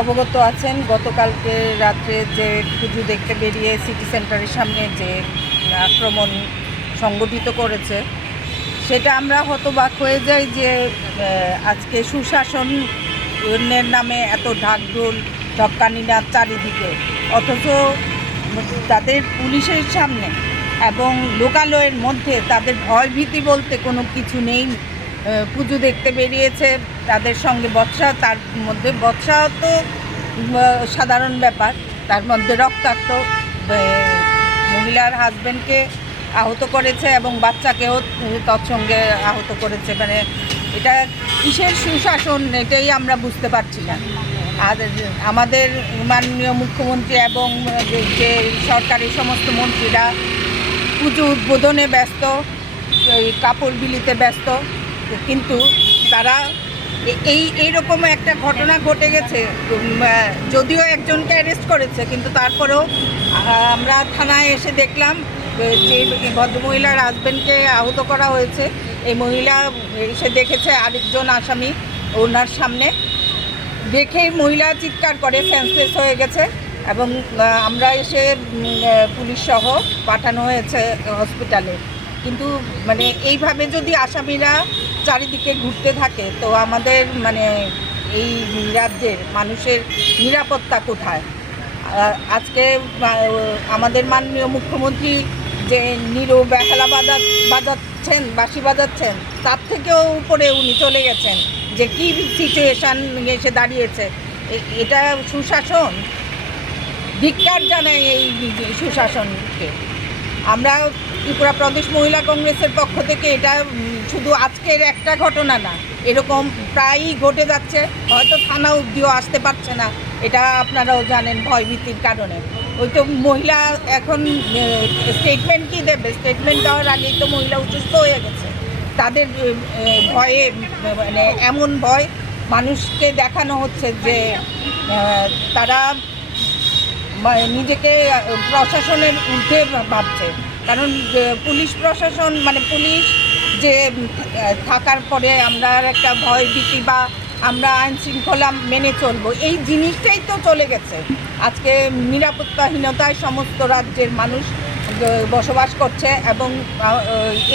অবগত আছেন গতকালকে রাত্রে যে পুজো দেখতে বেরিয়ে সিটি সেন্টারের সামনে যে আক্রমণ সংগঠিত করেছে, সেটা আমরা হতবাক হয়ে যাই যে আজকে সুশাসনের নামে এত ঢাকঢোল ঢক্কানিনাদ চারিদিকে, অথচ তাদের পুলিশের সামনে এবং লোকালয়ের মধ্যে তাদের ভয় ভীতি বলতে কোনো কিছু নেই। পুজো দেখতে বেরিয়েছে, তাদের সঙ্গে বৎসা, তার মধ্যে বৎসা তো সাধারণ ব্যাপার, তার মধ্যে রক্তাক্ত মহিলার হাজব্যান্ডকে আহত করেছে এবং বাচ্চাকেও তৎসঙ্গে আহত করেছে। মানে এটা কিসের সুশাসন, এটাই আমরা বুঝতে পারছি না। আর আমাদের মাননীয় মুখ্যমন্ত্রী এবং যে সরকারের সমস্ত মন্ত্রীরা পুজো উদ্বোধনে ব্যস্ত, কাপড় বিলিতে ব্যস্ত, কিন্তু তারা এইরকম একটা ঘটনা ঘটে গেছে। যদিও একজনকে অ্যারেস্ট করেছে, কিন্তু তারপরেও আমরা থানায় এসে দেখলাম যে ভদ্রমহিলার হাজব্যান্ডকে আহত করা হয়েছে। এই মহিলা এসে দেখেছে আরেকজন আসামি ওনার সামনে, দেখেই মহিলা চিৎকার করে সেন্সলেস হয়ে গেছে এবং আমরা এসে পুলিশ সহ পাঠানো হয়েছে হসপিটালে। কিন্তু মানে এইভাবে যদি আসামিরা চারিদিকে ঘুরতে থাকে তো আমাদের মানে এই রাজ্যের মানুষের নিরাপত্তা কোথায়? আজকে আমাদের মাননীয় মুখ্যমন্ত্রী যে নীরব বেহালা বাজাচ্ছেন, বাঁশি বাজাচ্ছেন, তার থেকেও উপরে উনি চলে গেছেন যে কী সিচুয়েশান এসে দাঁড়িয়েছে। এটা সুশাসন? ধিক্কার জানাই এই সুশাসনকে। আমরা ত্রিপুরা প্রদেশ মহিলা কংগ্রেসের পক্ষ থেকে এটা শুধু আজকের একটা ঘটনা না, এরকম প্রায়ই ঘটে যাচ্ছে। হয়তো থানা অবধিও আসতে পারছে না, এটা আপনারাও জানেন ভয়ভীতির কারণে। ওই তো মহিলা এখন স্টেটমেন্ট কী দেবে, স্টেটমেন্ট দেওয়ার আগেই তো মহিলা অসুস্থ হয়ে গেছে। তাদের ভয়ে মানে এমন ভয় মানুষকে দেখানো হচ্ছে যে তারা নিজেকে প্রশাসনের ঊর্ধ্বে ভাবছে। কারণ পুলিশ প্রশাসন মানে পুলিশ যে থাকার পরে আমরা একটা ভয় ভীতি বা আমরা আইন শৃঙ্খলা মেনে চলবো, এই জিনিসটাই তো চলে গেছে। আজকে নিরাপত্তাহীনতায় সমস্ত রাজ্যের মানুষ বসবাস করছে এবং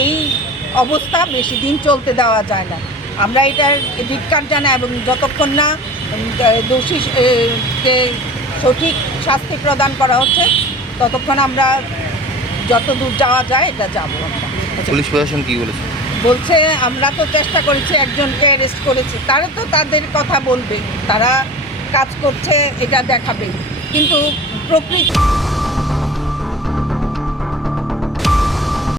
এই অবস্থা বেশি দিন চলতে দেওয়া যায় না। আমরা এটার ধিক্কার জানাই এবং যতক্ষণ না দোষীকে সঠিক শাস্তি প্রদান করা হচ্ছে ততক্ষণ আমরা যত দূর যাওয়া যায় এটা যাবো। পুলিশ প্রশাসন কী বলছে আমরা তো চেষ্টা করেছি, একজনকে অ্যারেস্ট করেছি, তারা তো তাদের কথা বলবে, তারা কাজ করছে এটা দেখাবে, কিন্তু প্রকৃতি